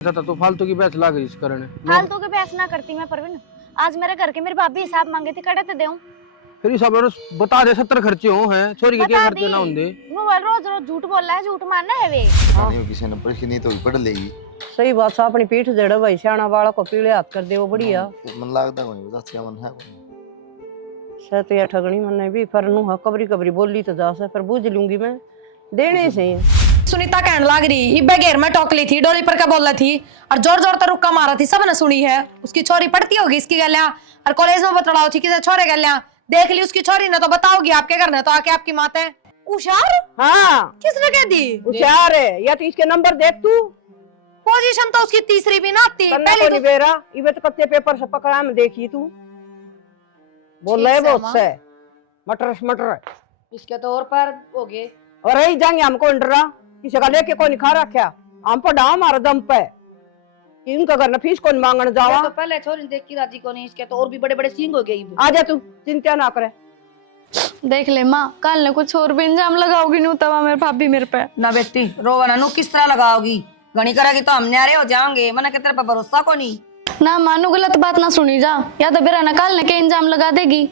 था तो फालतू की बहस लाग इस कारण फालतू की बहस ना करती मैं परवीन। आज मेरे घर के मेरी भाभी हिसाब मांगे थी कड़े तो देऊं। फिर सब बता दे 70 खर्चे हो हैं छोरी के क्या खर्चे ना होंगे। मोबाइल रोज रोज झूठ बोल रहा है, झूठ मारना है वे। नहीं किसी ने पढ़ी नहीं तो पढ़ लेगी। सही बात सा अपनी पीठ जड़ भाई सियाना वाला को पीले हाथ कर दे वो बढ़िया मन लगता कोई बता क्या मन है सत या ठगनी मन भी पर नु कबरी कबरी बोली तो जा से पर बुझ लूंगी मैं देने से सुनीता कहने लग रही इब्बे घेर में टोकली थी डोली पर क्या बोल रही थी और जोर जोर तक रुक्का मारा थी सब ने सुनी है। उसकी छोरी पढ़ती होगी इसकी गलियां और कॉलेज में बतलाओ थी किसे छोरे गलियां देख ली उसकी छोरी ने तो बताओगी आपके घर ने तो आके आपकी मात है उशार। हाँ किसने कह दी होशियार है या तो इसके नंबर देख तू पोजीशन तो उसकी तीसरी भी ना आती पहले तो बेरा इबे तो कत्ते पेपर से पकड़ा में देखी तू बोल रहे बहुत से मटर इसके तो और पर हो गए और रही जाएंगे हमको इंडरा किसी का लेके कोई खा रखा हम पर डाम हमारा दम पे इनका घर फीस कौन मांगने जावा तो पहले छोरी देख की राजी को नहीं इसके तो और भी बड़े बड़े सींग हो गए आ जा तू चिंता ना करे देख ले माँ कल ने कुछ और भी इंजाम लगाओगी नू तवा मेरे भाभी मेरे पे ना बेटी रोवाना नु किस तरह लगाओगी घनी करेगी तो हम न्यारे हो जाएंगे मना के तेरे पर भरोसा को नहीं ना मानो गलत बात ना सुनी जा या तो बेरा नकाल ने के इंजाम लगा देगी।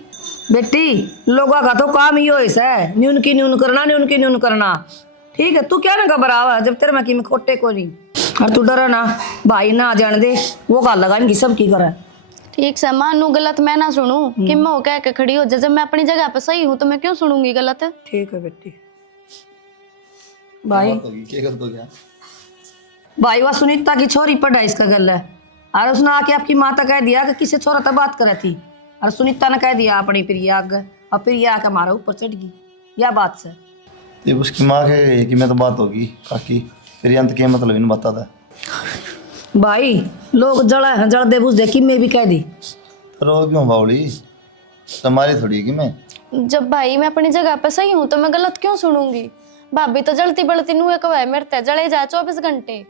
बेटी लोगों का तो काम ही हो है न्यून की न्यून करना न्यून की न्यून करना ठीक है तू क्या ना घबरावा जब तेरे में की खोटे को नहीं और तू डरा ना भाई ना जान दे वो गाल लगाएंगी सब की करे ठीक से मानू गलत मैं ना सुनूं कि मैं हो कह के खड़ी हो जब मैं अपनी जगह पे सही हूँ तो मैं क्यों सुनूंगी गलत। ठीक है बेटी भाई क्या कर दो क्या भाई वह सुनीता की छोरी पढ़ा इसका गल है और उसने आके आपकी माता कह दिया कि किसी छोरा तक बात करे थी और सुनीता ने कह दिया अपनी प्रिया आगे और प्रिया आके हमारा ऊपर चढ़ गई या बात से ये उसकी माँ के कि मैं तो बात होगी काकी फिर अंत के मतलब इन बता था भाई लोग जड़ा है जड़ दे बुझ दे कि मैं भी कह दी रो क्यों बावली तुम्हारी थोड़ी कि मैं जब भाई मैं अपनी जगह पे सही हूँ तो मैं गलत क्यों सुनूंगी। भाभी तो जलती बलती नुए कवाए मेरे ते जड़े जाए 24 घंटे।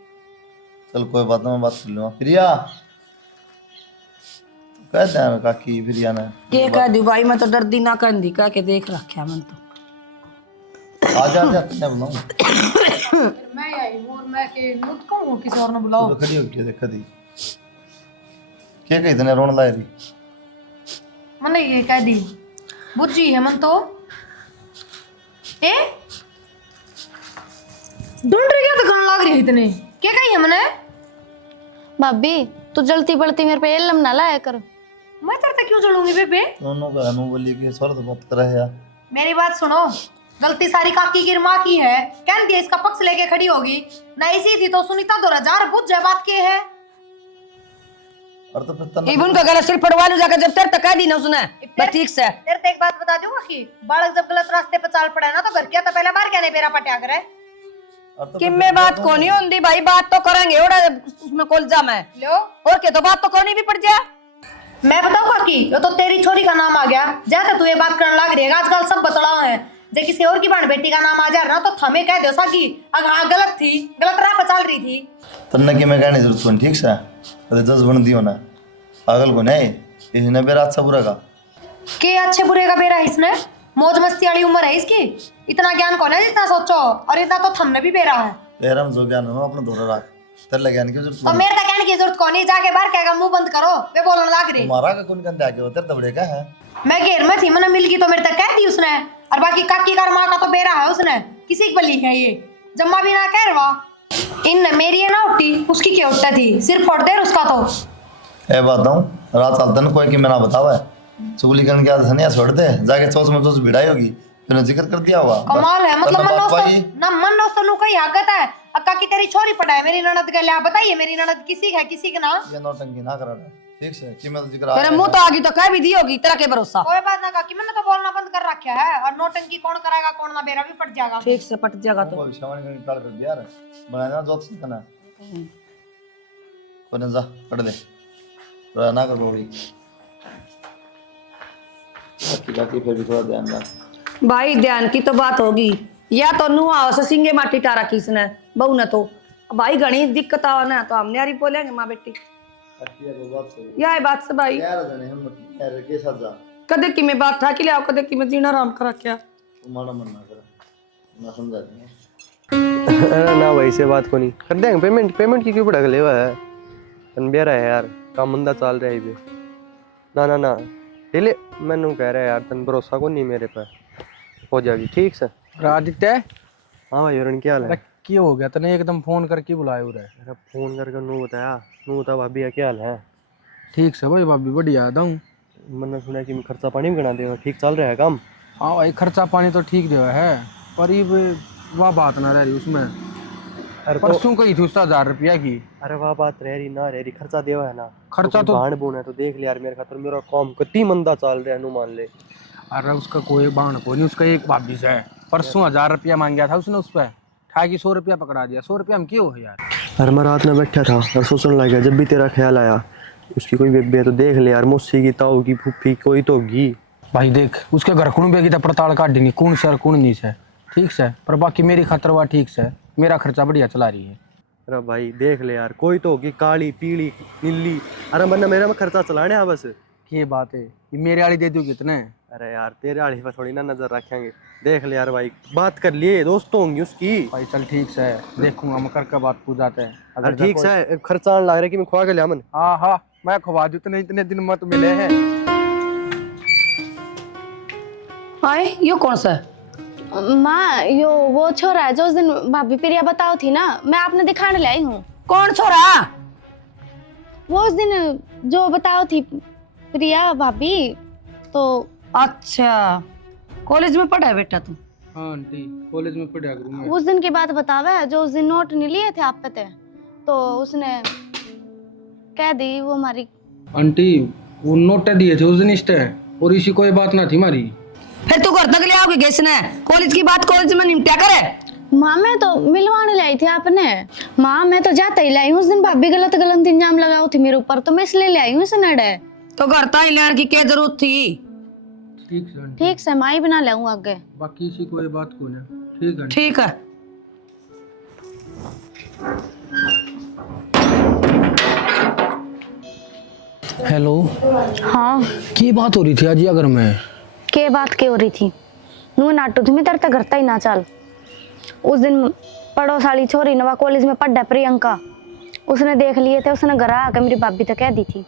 चल कोई बात नहीं मैं बात कर लूँगा प्रिया कहते हैं काकी प्रिया ने के कह दी भाई मैं तो डरदी ना कर दी कह के देख रखा मन तो आजा कितने बुलाऊं मैं आई और मैं के मुझ को किसी और ने बुलाओ तो खड़ी हो के देखा दी क्या कही तने रोन लाई रही मैंने ये कह दी बुझी है मन तो ए ढूंढ रही क्या तो गन लग रही है इतने क्या कही है मैंने भाभी तू जलती बलती मेरे पे एलम ना लाया कर। मैं तेरे क्यों जलूंगी बेबे दोनों का अनु बोली कि स्वर तो बात कर रहे हैं मेरी बात सुनो गलती सारी काकी की माँ की है कह दिया इसका पक्ष लेके खड़ी होगी ना इसी थी तो सुनीता 2000 बुझ जाए बात के है और तो फिर तना इबन का गला सिर पड़वा लो जाकर जब तेरे तक कह दी ना उसने बस ठीक से तेरे एक बात बता दूंगा कि बालक जब गलत रास्ते पे चाल पड़ा ना तो घर क्या तो पहले बाहर क्या नहीं बेरा पटिया करे और तो कि मैं बात को नहीं होंगी भाई बात तो करेंगे ओड़ा उसमें कोलजा में लो और के तो बात तो करनी भी पड़ जाए मैं बताऊंगा कि ये तो तेरी छोरी का नाम आ गया जैसे तू ये बात करने लग रही है आजकल सब बतलाव है जे किसी और की बहन बेटी का नाम आ जा रहा तो थमे कह दो साकी हाँ गलत थी गलत राह पर चल रही थी तन्ने की मैं कहने जरूरत नहीं ठीक से अरे 10 बन दियो ना पागल को नहीं इसने बेरा अच्छा बुरा का के अच्छे बुरे का बेरा है इसने मौज मस्ती वाली उम्र है इसकी इतना ज्ञान कौन है जितना सोचो और इतना तो थमने भी बेरा है तेरा जो ज्ञान हो अपना धोरा रख तेरे ज्ञान की जरूरत तो मेरे का कहने की जरूरत कौन है जाके बाहर कहेगा मुंह बंद करो वे बोलने लग रही तुम्हारा का कौन कंधे आगे होते दबड़े का है मैं घेर में थी मैंने मिल गई तो मेरे तक कह दी उसने और बाकी काकी का माँ का तो बेरा है उसने किसी की बली है ये जम्मा भी ना कह रहा इन मेरी है ना उठी उसकी क्या उठता थी सिर्फ फोड़ दे उसका तो ए बात हूँ रात साल तन कोई की मैं ना बतावा है चुगली करने के आदत नहीं छोड़ दे जाके चौस में चौस भिड़ाई होगी फिर जिक्र कर दिया हुआ कमाल है मतलब मन दोस्तों नु कई हकत है अक्का की तेरी छोरी पटाए मेरी ननद के लिए बताइए मेरी ननद किसी है किसी के ना ये नौटंकी ना करा ठीक से कि मैं तो जिक्र तेरे मुंह तो आगी तो कह भी दी होगी तेरा के भरोसा कोई बात ना काकी मैंने तो बोलना बंद कर रखा है और नोटंकी कौन कराएगा कौन ना बेरा भी पट जाएगा ठीक से पट जाएगा तो कोई भविष्यवाणी करने टाल कर दिया रे बनाना जोत से करना कोई ना जा पढ़ ले तो ना कर बोली बाकी फिर भी थोड़ा ध्यान रख भाई ध्यान की तो बात होगी या तो नु आओ से सिंगे माटी टारा किसने बहू ने तो भाई घनी दिक्कत आवा ना तो हमने यारी बोलेंगे माँ बेटी या है बात से भाई यार जाने हम यार के साथ जा कदे की मैं बात था कि ले आओ कदे की मैं जीना आराम करा क्या तुम्हारा मन ना कर मैं समझा दूंगा अरे ना भाई से बात को नहीं कर देंगे। पेमेंट पेमेंट की क्यों भड़क ले हुआ है? तन बेरा है यार, काम मंदा चल रहा है इधर। ना ना ना ले मैनू कह रहा है यार, तन भरोसा को नहीं मेरे पे। हो जाएगी ठीक से। आदित्य हाँ भाई अरुण क्या हाल है? क्या हो गया तने एकदम फोन करके बुलाए हो रहा है? अरे फोन करके नू बता भाभी का क्या हाल है? ठीक से भाई भाभी बढ़िया हूँ। मैंने सुना कि खर्चा पानी भी बना देगा, ठीक चल रहा है काम? हाँ भाई खर्चा पानी तो ठीक देवा है, पर ये वह बात ना रह रही उसमें। अरे परसों कही थी उसका 1000 रुपया की। अरे वाह बात रह रही ना रह रही, खर्चा देवा है ना। खर्चा तो बाण बून है तो देख ले यार मेरे खातर, मेरा काम कितनी मंदा चल रहा है नू मान ले। अरे उसका कोई बाण को नहीं, उसका एक भाभी से है। परसों 1000 रुपया मांग गया था उसने, उस पर ठाकी 100 रुपया पकड़ा दिया। 100 रुपया हम क्यों हो यार? अरे मैं रात में बैठा था और सोचने लगा, जब भी तेरा ख्याल आया उसकी कोई बेबे है तो देख ले यार, मौसी की ताऊ की फूफी कोई तो होगी। भाई देख उसके घर कुण बेगी तो पड़ताल काटी नहीं कौन से और कौन नहीं से, ठीक से। पर बाकी मेरी खातर वह ठीक से, मेरा खर्चा बढ़िया चला रही है। अरे भाई देख ले यार, कोई तो होगी काली पीली नीली। अरे वरना मेरा में खर्चा चलाने है बस। ये बात है, ये मेरे वाली दे दो कितने? अरे यार तेरे आड़ी पर थोड़ी ना नजर रखेंगे। देख ले यार भाई, बात कर लिए, दोस्तों होंगी उसकी। भाई चल ठीक से, देखूंगा हम करके बात पूछ जाते हैं। अरे ठीक से, खर्चा आने लग रहा है कि मैं खुआ के लिया मन। हाँ हाँ मैं खुवा दूँ, इतने दिन मत मिले हैं। हाय यो कौन सा? माँ यो वो छोरा है जो उस दिन भाभी प्रिया बताओ थी ना, मैं आपने दिखाने लाई हूँ। कौन छोरा? वो उस दिन जो बताओ थी प्रिया भाभी तो। अच्छा कॉलेज में पढ़ा है बेटा तू? हाँ आंटी कॉलेज में पढ़ा करूँ मैं। उस दिन की बात बतावा है जो उस दिन नोट नहीं लिए थे आप पे थे, तो उसने कह दी वो हमारी। आंटी वो नोट दिए थे उस दिन इष्ट और इसी कोई बात ना थी हमारी। फिर तू घर तक ले आओगे कैसे ने? कॉलेज की बात कॉलेज में निपटा करे। माँ मैं तो मिलवाने लाई थी आपने। माँ मैं तो जाता ही लाई हूँ, उस दिन भाभी गलत इंजाम लगाओ थी मेरे ऊपर, तो मैं इसलिए ले आई हूँ सनडे। तो घर ता ही लेने की क्या जरूरत थी? ठीक है आंटी, ठीक से माँ ही बना लाऊं आगे। बाकी इसी कोई बात को ना। ठीक है आंटी। ठीक है। हेलो हाँ की बात हो रही थी आज अगर मैं? के बात के हो रही थी? नू नाटू थी मैं तेरे तक घरता ही ना चल। उस दिन पड़ोस वाली छोरी नवा कॉलेज में पढ़ा प्रियंका, उसने देख लिए थे, उसने घर आकर मेरी भाभी तो कह दी थी।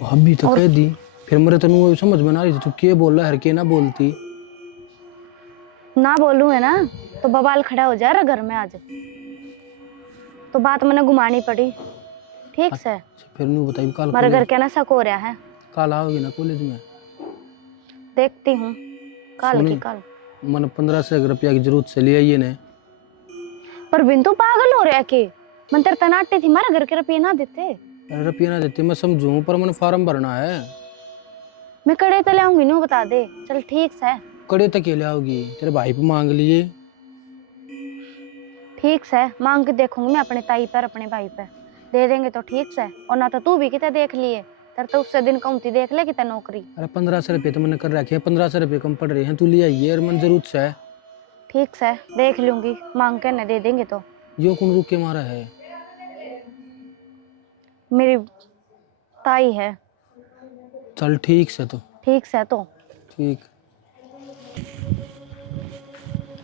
भाभी तो कह दी? फिर मेरे तनु समझ में ना रही थी तू क्या बोल रहा है, के ना बोलती। ना बोलूं है ना तो बवाल खड़ा हो जाए घर में आज, तो बात मैंने घुमानी पड़ी। ठीक से फिर नहीं बताई कल मेरे घर के ना शक हो रहा है। कल आओगी ना कॉलेज में? देखती हूँ कल की कल। मन 1500 रुपया की जरूरत से ले आइए ने। पर बिंदु पागल हो रहा है कि मन तेरे तनाटे थी मारा घर के रुपये ना देते। अरे रुपया ना देते मैं समझूं, पर मन फार्म भरना है। मैं कड़े तो ले आऊंगी नू बता दे। चल ठीक से। कड़े तक ले आओगी? तेरे भाई पे मांग लिए। ठीक से मांग के देखूंगी मैं अपने ताई पर अपने भाई पे, दे देंगे तो ठीक से। और ना तो तू भी कितने देख लिए, तेरे तो उससे दिन कम थी देख ले कितना नौकरी। अरे 1500 रुपये तो मैंने कर रखे हैं, 1500 रुपये कम पड़ रहे हैं, तू ले आइए और मन जरूरत से है। ठीक से देख लूंगी, मांग के न दे देंगे तो। यो कौन रुक के मारा है? मेरी ताई है। चल ठीक से तो। ठीक से तो ठीक।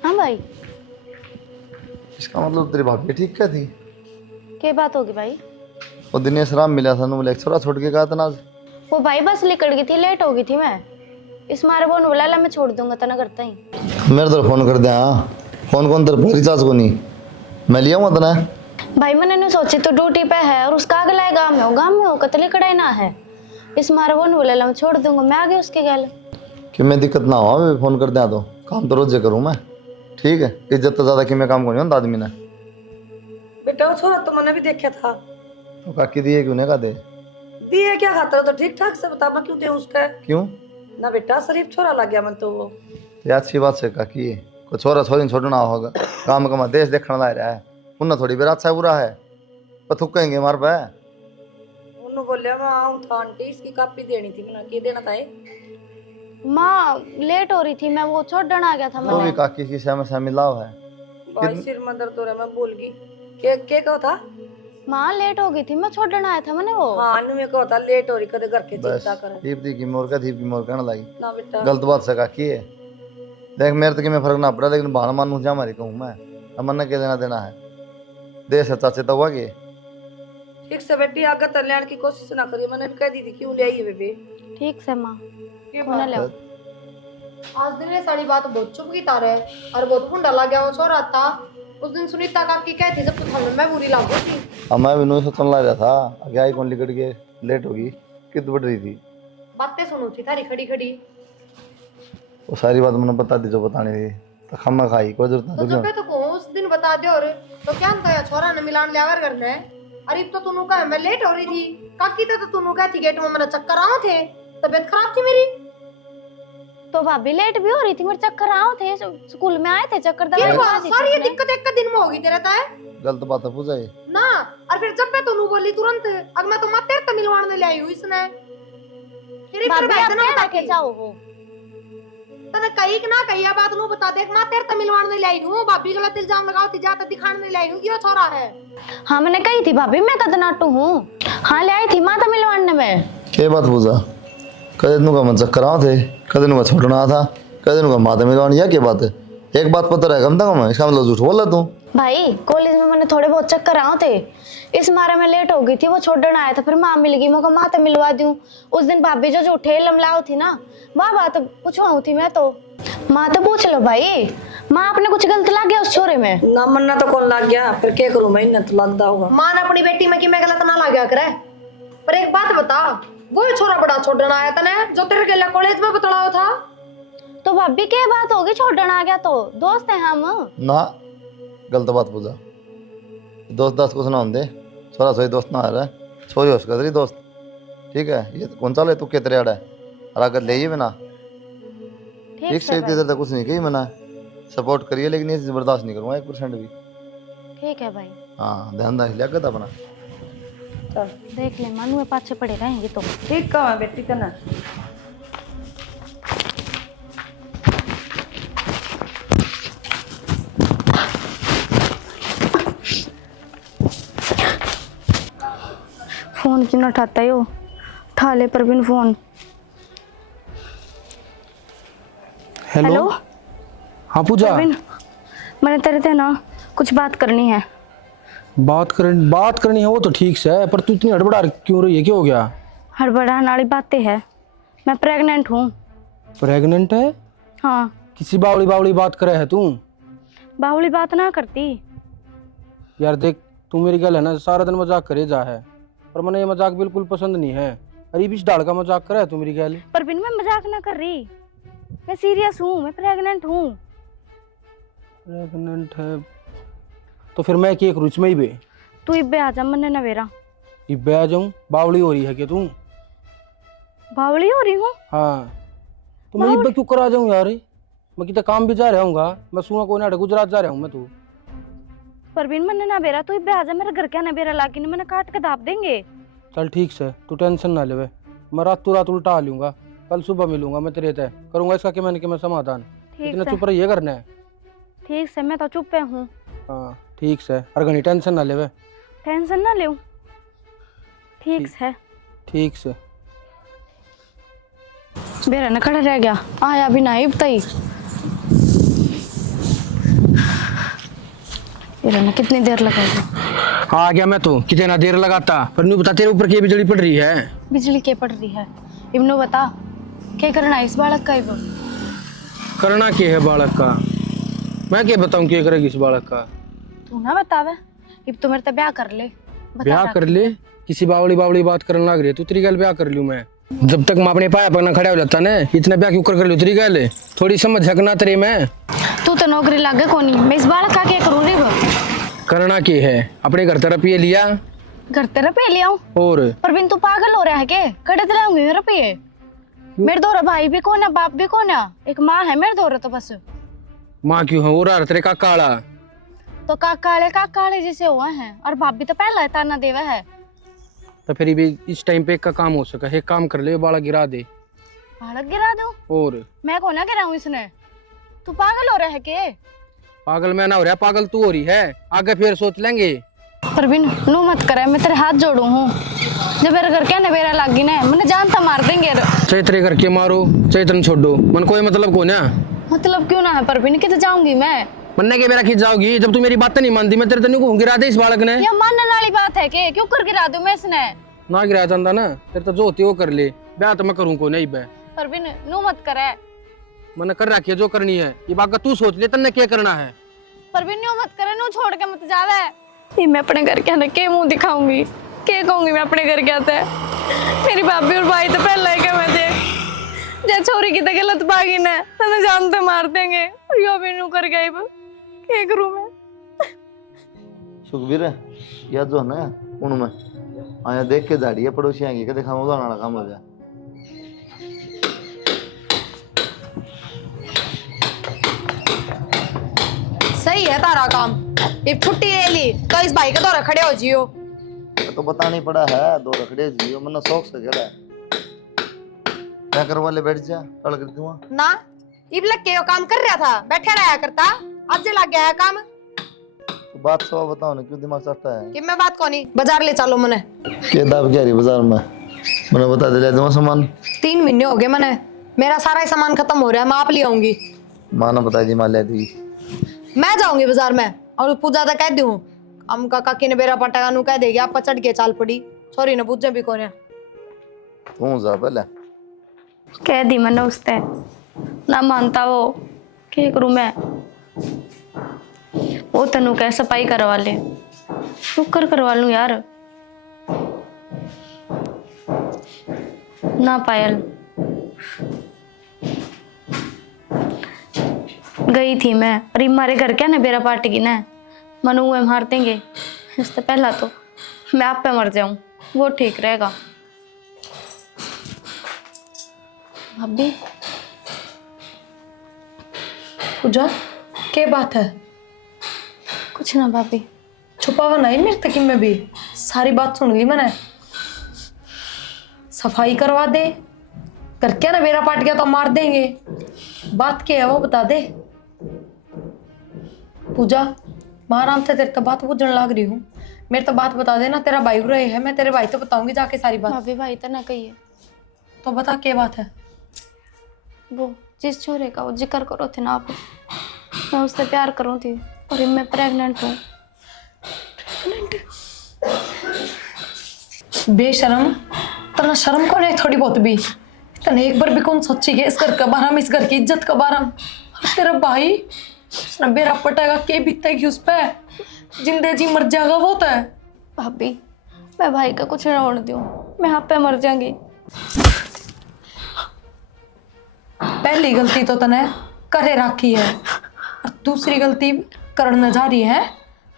हाँ भाई इसका मतलब तेरी भाभी ठीक क्या थी? क्या बात होगी भाई? वो दिनेश राम मिला था ना, लेक्चर छोड़ के गया था ना आज। वो भाई बस निकल गई थी, लेट हो गई थी मैं, इस मारे वो बोला ला मैं छोड़ दूंगा तना करता ही। मेरे तो फोन कर दे। हाँ फोन कौन तेरे रिचार्ज को नहीं मैं लिया हूँ तना। भाई मैंने नहीं सोची तो ड्यूटी पे है और उसका अगला है गाँव में हो कतली कड़ाई ना है, इस मारे वो बोला ला मैं छोड़ दूंगा। मैं आ गई उसके गल कि मैं दिक्कत ना हो, मैं फोन कर दिया तो काम तो रोज करूँ मैं। ठीक है इज्जत तो ज्यादा कि मैं काम को नहीं होता आदमी ने। बेटा वो छोरा तो मैंने भी देखा था। तो काकी दिए क्यों नहीं का दे? दिए क्या खाता हो तो ठीक ठाक से बता, मैं क्यों दे उसका? क्यों ना बेटा शरीफ छोरा लग गया मन तो वो। ये अच्छी बात से काकी है, कोई छोरा छोरी छोड़ना होगा, काम कमा देश देखने ला रहा है, उन्हें थोड़ी बेरा अच्छा बुरा है पर थुकेंगे मार पे। उन्होंने बोलिया मैं आऊँ था आंटी इसकी कापी देनी थी, मैंने क्या देना था? माँ लेट हो रही थी, मैं वो छोड़ने आ गया था। वो भी काकी की समस्या मिलाव है। भाई सिर में दर्द हो रहा है, मैं भूल गई के कहो था। माँ लेट हो गई थी, मैं छोड़ने आया था मैंने वो। हाँ नु में कहो था लेट हो रही कदे घर के बस चिंता करे दीप दी की मोर का दीप की मोर कहने लगी। ना बेटा गलत बात से काकी है, देख मेरे तो कि मैं फर्क ना पड़ा, लेकिन बहाना मानू जा हमारी कहूँ मैं, अब मन क्या लेना देना है, देश है चाचे तो हुआ कि ठीक से बेटी आगे तल्याण की कोशिश ना करिए, मैंने भी कह दी थी क्यों ले आई है बेबी। ठीक से माँ, ये होने ले। आज दिन ये सारी बात बहुत चुप की तार है और बहुत हुंडा लग गया वो छोरा था। उस दिन सुनीता काकी कहती जब तू थाने मैं बुरी लागू थी। अब मैं भी नहीं सोचने लग रहा था, आगे आई कौन लिकट के लेट होगी, कित बढ़ रही थी, बातें सुनू थी थारी खड़ी खड़ी। वो सारी बात मैंने बता दी जो बतानी थी, तो खम्मा खाई कोई जरूरत तो नहीं जब तो को उस दिन बता दे और तो क्या तो या छोरा ने मिलान लियावर करना है। अरे तो तूनु कहा मैं लेट हो रही थी, काकी तो तूनु कहती गेट में मेरा चक्कर आवे थे, तबीयत खराब थी मेरी। तो भाभी लेट भी हो रही थी, मेरे चक्कर आओ थे, स्कूल में आए थे चक्कर ये दवा बात सारी ये दिक्कत एक दिन में होगी तेरे ताए गलत बात है पूजा ये। ना। और फिर जब मैं तूनु बोली तुरंत अब मैं तो मां तेरे मिलवाने ले आई हूं इसने। तेरी भाभी भाई आप ने क्या बता के के जाओ हो? तने कही कि ना कही बात नु बता दे मां तेरे मिलवाने ले आई हूं, भाभी गलत इल्जाम लगाओ थी जाता दिखाने ले आई हूं ये छोरा है। हाँ मैंने कही थी भाभी मैं कदनाटू हूँ, हाँ ले आई थी माता मिलवाने में। क्या बात पूजा, कदे नु का मन चक्कर आए थे, कदे नु का छोड़ना था, कदे नु का माता मिलवानी, या क्या बात है, एक बात पता है कम तक मैं इसका मतलब झूठ बोला तू। भाई कॉलेज में मैंने थोड़े बहुत चक्कर आओ थे, इस मारे में लेट हो गई थी, वो छोड़ने आया था, फिर माँ मिल गई, मैं माता मिलवा दूं। उस दिन भाभी जो झूठे लमलाओ थी ना, वह बात पूछवाऊ थी मैं तो। माँ तो पूछ लो भाई, माँ आपने कुछ गलत लग गया उस छोरे में? ना मन्ना तो कौन लग गया, फिर क्या करूं मैं, इन्हें तो लगता होगा। मां ने अपनी बेटी में कि मैं गलत ना ला गया करे। पर एक बात बता, वो छोरा बड़ा छोड़ना आया तने जो तेरे के कॉलेज में बतलाओ था। तो भाभी क्या बात होगी, छोड़ना आ गया तो दोस्त है हम ना, गलत बात पूजा, दोस्त दास्त कुछ ना होंगे, छोरा सोई दोस्त ना आ रहा है, छोरी उसका तेरी दोस्त, ठीक है, ये कौन सा ले तू के तेरे आड़ा है, और अगर ले ही बिना ठीक से इधर तक कुछ नहीं कही मैंने, सपोर्ट करिए लेकिन ये बर्दाश्त नहीं करूँगा 1% भी। ठीक है भाई, हाँ ध्यान रख लिया कर अपना। देख ले मानू में पाछे पड़े रहेंगे तो। ठीक कहा बेटी तना। फोन क्यों ना उठाता है वो, उठा ले परवीन फोन। हेलो हाँ पूजा, परवीन मैंने तेरे से ना कुछ बात करनी है। बात करनी है वो तो ठीक से है, पर तू इतनी हड़बड़ा क्यों रही है, क्या हो गया? हड़बड़ाने वाली बातें है, मैं प्रेग्नेंट हूँ। प्रेग्नेंट है? हाँ। किसी बावली बात करे है तू? बावली बात ना करती यार देख तू मेरी गल है ना, सारा दिन मजाक करे जा है, पर मैंने ये मजाक बिल्कुल पसंद नहीं है। अरे बीच डाल का मजाक करे है तू मेरी गल। परवीन मैं मजाक ना कर रही, मैं सीरियस हूँ, मैं प्रेग्नेंट हूँ। प्रेग्नेंट है तो फिर मैं क्या करूँ इसमें ही बे? तू इब्बे आ जा, मन्ने नवेरा। इब्बे आ जाऊँ? बावली हो रही है क्या तू? बावली हो रही हूँ? हाँ तो मैं इब्बे क्यों करा जाऊँ यार, मैं कितना काम भी जा रहा हूँ, मैं सुना कोई ना गुजरात जा रहा हूँ मैं। तू परवीन मन्ने नवेरा, तू इब्बे आ जा, मेरे घर क्या नवेरा लाके मैंने काट के दाब देंगे। चल ठीक से, तू टेंशन ना ले, मैं रात उल्टा आ लूँगा, कल सुबह मिलूंगा मैं तेरे तय करूँगा इसका कि मैंने समाधान। इतना चुप रहिए करना है। ठीक से, मैं तो चुप हूँ। हाँ ठीक से, और घनी टेंशन ना ले। टेंशन ना ले, ठीक से। ठीक से बेरा न खड़ा रह गया, आया भी ना इब्तई। बेरा ने कितनी देर लगाई? आ गया मैं तो, कितना देर लगाता, पर नहीं बता तेरे ऊपर क्या बिजली पड़ रही है? बिजली के पड़ रही है? इब्नो बता क्या करना है इस बालक का? इब करना क्या है बालक का? मैं क्या बताऊं क्या करेगी इस बालक का? तू ना बतावे, इब तो मेरे से ब्याह कर ले। ब्याह कर ले? किसी बावली बात करने लग रही है तू, तेरी गल ब्याह कर लूं मैं? जब तक मैं अपने पाया पकना खड़ा हो जाता ना, इतना ब्याह क्यों कर लूं? तेरी गल थोड़ी समझ सकना तेरे में। तू तो नौकरी लागे कोनी, मैं इस बालक का क्या करूं रे? करना क्या है? अपने घर तरफ ये लिया, घर तेरा पे ले आऊं? और परवीन तू पागल हो रहा है के? कड़े दिलाऊंगी मेरे पे? मेरे दो भाई भी कौन है, बाप भी कौन है, एक माँ है मेरे दो तो बस। माँ क्यों है? और तेरे का काला तो काकाले जैसे हुआ है, और बाप भी तो पहला है ताना देवा है। तो फिर भी इस टाइम पे एक का काम हो सका, एक काम कर ले, बालक गिरा दे। बालक गिरा दो? और मैं कौन गिराऊं इसने? तू पागल हो रहा है के? पागल मैं ना हो रहा, पागल तू हो रही है, आगे फिर सोच लेंगे। परवीन नू मत करे, मैं तेरे हाथ जोड़ू हूँ, जब मेरे घर क्या नवेरा लागी ना, मैंने जानता मार देंगे। चाहे तेरे घर के मारो चाहे तेन छोड़ो, मन कोई मतलब को ना, मतलब क्यों ना है परवीन, कितने जाऊंगी मैं? मन्ने के मेरा खींच जाओगी जब तू मेरी बात नहीं मानती। मैं तेरे तनु गिरा दे इस बालक ने। ये मानने वाली बात है कि क्यों कर गिरा दूं मैं इसने? ना गिराया था ना तेरे तो जो होती वो कर ले। ब्याह तो मैं करूँ को नहीं बे। परवीन नू मत करे। मैंने कर रखी है जो करनी है। ये बात का तू सोच ले तन्ने क्या करना है। परवीन न्यू मत करे, नू छोड़ के मत जावे। ये मैं अपने घर के अंदर के मुंह दिखाऊंगी, के कहूंगी मैं अपने घर के आते? मेरी भाभी और भाई तो पहले ही मैं थे जे छोरी की तो गलत बागी ने तने जानते मार देंगे और यो भी नू कर गई। क्या करूं मैं? सुखबीर यह जो है ना उनमें आया देख के झाड़ी है पड़ोसी आएंगे के देखा उदाहरण काम हो जाए। सही है तारा काम। ये छुट्टी ले ली तो इस भाई के दौरे खड़े हो जियो। तो बता नहीं पड़ा है दो रखड़े जियो मन्ना शौक से खेला है। क्या कर वाले बैठ जा कल कर दूंगा ना इब लग के यो काम कर रहा था, बैठे रहा करता, आज लग गया है काम। तो बात सब बताओ ना क्यों दिमाग चढ़ता है कि मैं बात कोनी बाजार ले चलो मने। के दाब क्या रही बाजार में मैंने बता दे दूंगा सामान। 3 महीने हो गए मने, मेरा सारा सामान खत्म हो रहा है, मैं आप ले आऊंगी। माँ ने बताई दी माँ ले दी। मैं जाऊंगी बाजार में और पूजा तक कह दूं हम का काकी ने बेरा पटाका नु कह देगी आप चढ़ के चाल पड़ी छोरी ने पूजा भी कोने। तू जा पहले कह दी मैंने उससे, ना मानता वो। क्या करूं मैं? वो तनु कह सफाई करवा ले, शुक्र करवा लूं यार। ना पायल गई थी मैं, अरे हमारे घर क्या ना बेरा पार्टी की ना मनु हुए मार देंगे। इससे पहला तो मैं आप पे मर जाऊं, वो ठीक रहेगा। भाभी पूजा क्या बात है? कुछ ना भाभी। छुपावा नहीं मेरे तक में भी सारी बात सुन ली मैंने। सफाई करवा दे कर क्या ना मेरा पाट गया तो मार देंगे। बात क्या है वो बता दे। पूजा मैं आराम से तेरे तो बात पूछने लग रही हूँ, मेरे तो बात बता देना। तेरा भाई रहे है, मैं तेरे भाई तो बताऊंगी जाके सारी बात। भाभी भाई तो ना कहिए। तो बता क्या बात है। वो जिस छोरे का वो जिक्र करो थे ना आप, मैं उससे प्यार करूँ थी और मैं प्रेग्नेंट हूँ। बेशरम तना शर्म को नहीं थोड़ी बहुत भी। तने एक बार भी कौन सोची है इस घर का बारम, इस घर की इज्जत का बारम। तेरा भाई उसने बेरा पटाएगा के बीतेगी उस पे, जिंदे जी मर जाएगा वो तो है। भाभी मैं भाई का कुछ ना होने दूँ, मैं आप पे मर जाऊंगी। पहली गलती तो तने करे राखी है और दूसरी गलती करने जा रही है।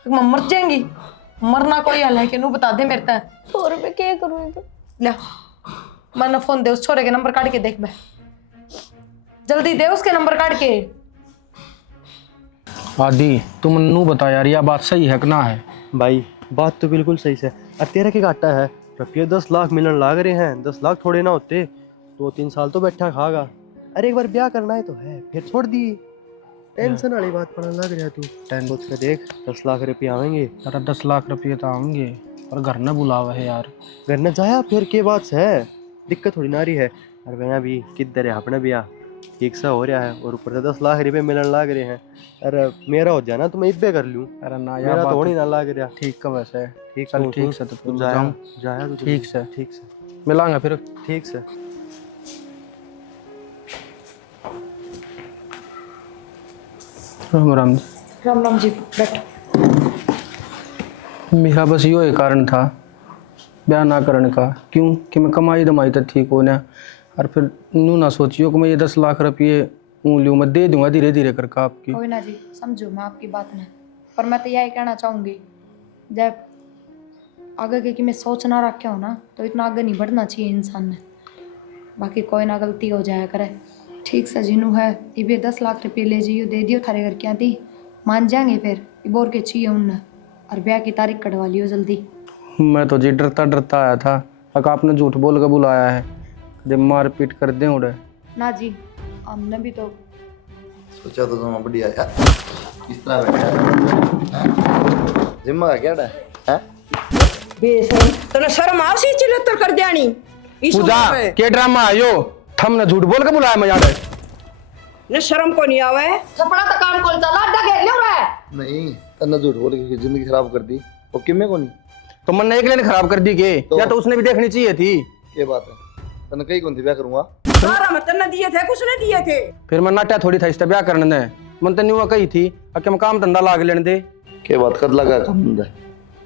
मैं मर जाएंगी, मरना कोई हल है कि नू बता दे मेरे तक। और मैं क्या करूँ? तो ले मैंने फोन दे उस छोरे के नंबर काट के देख बे, जल्दी दे उसके नंबर काट के। आदि तुम नू बता यार यह बात सही है कि ना है? भाई बात तो बिल्कुल सही है। और तेरा क्या घाटा है? रुपये 10 लाख मिलन लाग रहे हैं, 10 लाख थोड़े ना होते। 2-3 साल तो बैठा खागा। अरे एक बार ब्याह करना है तो है, फिर छोड़ दी। टेंशन वाली बात पड़ने लग रहा है तू। सोच के देख 10 लाख रुपये आवेंगे। अरे 10 लाख रुपये तो आएंगे और घर न बुलावा है यार। घर न जाया फिर के बात है, दिक्कत थोड़ी ना रही है। और भैया भी किधर है अपना ब्याह ठीक सा हो रहा है और ऊपर से 10 लाख रुपये मिलन लाग रहे हैं। अरे मेरा हो जाए ना तो मैं इब्बे कर लूँ। अरे ना यार मेरा तो होनी ना लाग रहा। ठीक का वैसे ठीक चल ठीक से तो जाया जाया तू ठीक से ठीक से मिलांगा फिर ठीक से। राम राम। राम राम जी बैठ। मेरा बस यो एक कारण था ब्याह ना करने का, क्यों कि मैं कमाई दमाई तो ठीक हो ना। और फिर नू ना सोचियो कि मैं ये 10 लाख रुपये लूँ, मैं दे दूंगा धीरे धीरे करके आपकी। कोई ना जी, समझो मैं आपकी बात में, पर मैं तो यही कहना चाहूँगी जब आगे के कि मैं सोच ना रखा हूँ ना तो इतना आगे नहीं बढ़ना चाहिए इंसान ने। बाकी कोई ना गलती हो जाया करे। ठीक से जिनू है ये भी 10 लाख रुपये ले जाइयो दे दियो थारे घर क्या दी मान जाएंगे। फिर बोर के चाहिए उनने और ब्याह की तारीख कटवा लियो जल्दी। मैं तो जी डरता डरता आया था, अगर आपने झूठ बोल कर बुलाया है जब मार पीट कर दे उड़े। ना जी हमने भी तो सोचा तो तुम बढ़िया यार इस तरह बैठा जिम्मा का क्या है बेशरम तने शर्म आसी चिल्लर कर जानी इस पूजा उम्र पे। के ड्रामा आयो थम ने झूठ बोल के बुलाया मजा आए। ने शर्म को नहीं आवे। थपड़ा तो काम कौन चला अड्डा घेर लियो रे। नहीं तन्ने झूठ बोल के जिंदगी खराब कर दी वो किमे को नहीं तो मन ने एक लेने खराब कर दी के या तो उसने भी देखनी चाहिए थी। के बात है तन्ने कहीं कौन थी ब्याह करूंगा सारा मत न दिए थे कुछ ने दिए थे। फिर मैं नाट्या थोड़ी था इसका ब्याह करने ने मन तो न्यू कही थी कि हम काम धंधा लाग लेने दे। के बात कर लगा काम धंधा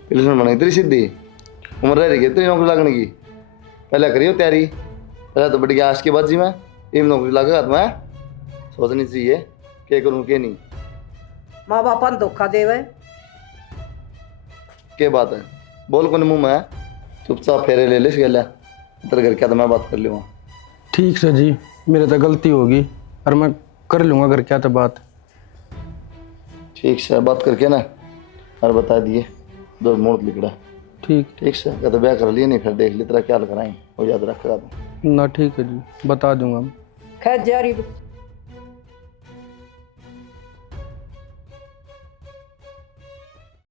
पुलिस में बनी तेरी सीधी उम्र रह रही तेरी नौकरी लगने की पहले करियो तैयारी पहले तो बढ़ आज के बाद जी मैं इन नौकरी लगा मैं सोचनी चाहिए क्या करूँ क्या नहीं। माँ बापा ने धोखा देवे। क्या बात है बोल को मुंह में चुपचाप फेरे ले ले गया तेरे घर क्या तो मैं बात कर लूँगा। ठीक से जी मेरे तो गलती होगी और मैं कर लूँगा घर क्या तो बात। ठीक से बात करके ना और बता दिए दो मोड़ लिखड़ा। ठीक से क्या तो ब्याह कर लिए नहीं फिर देख ली तेरा क्या कराएं वो याद रखेगा तो ना। ठीक है जी बता दूंगा। खैर जारी